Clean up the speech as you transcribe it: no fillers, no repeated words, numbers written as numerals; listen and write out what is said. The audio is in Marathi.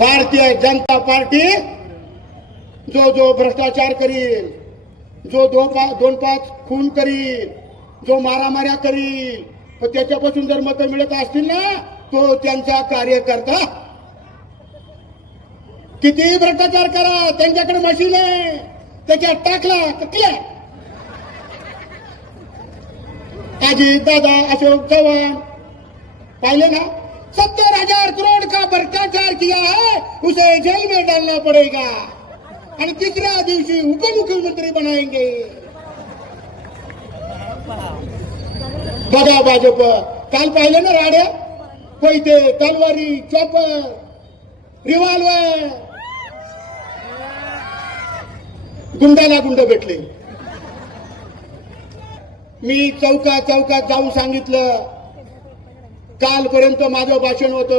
भारतीय जनता पार्टी जो भ्रष्टाचार करील, जो दोन पाच खून करील, जो मारामाऱ्या करील, त्याच्यापासून जर मतं मिळत असतील ना, तो त्यांचा कार्यकर्ता. कितीही भ्रष्टाचार करा, त्यांच्याकडे मशीन आहे, त्याच्यात टाकला तर क्लिअर. अजित दादा, अशोक चव्हाण पाहिले ना, 70,000 करोड़ का भ्रष्टाचार किया है, उसे जेल में डालना पड़ेगा आणि तिसऱ्या दिवशी उपमुख्यमंत्री बनाएंगे. बघा भाजप, काल पाहिलं ना राड्या, पैसे, तलवारी, चॉपर, रिव्हॉल्वर, गुंडाला गुंड भेटले. मी चौकात जाऊन सांगितलं, कालपर्यंत माझं भाषण होतं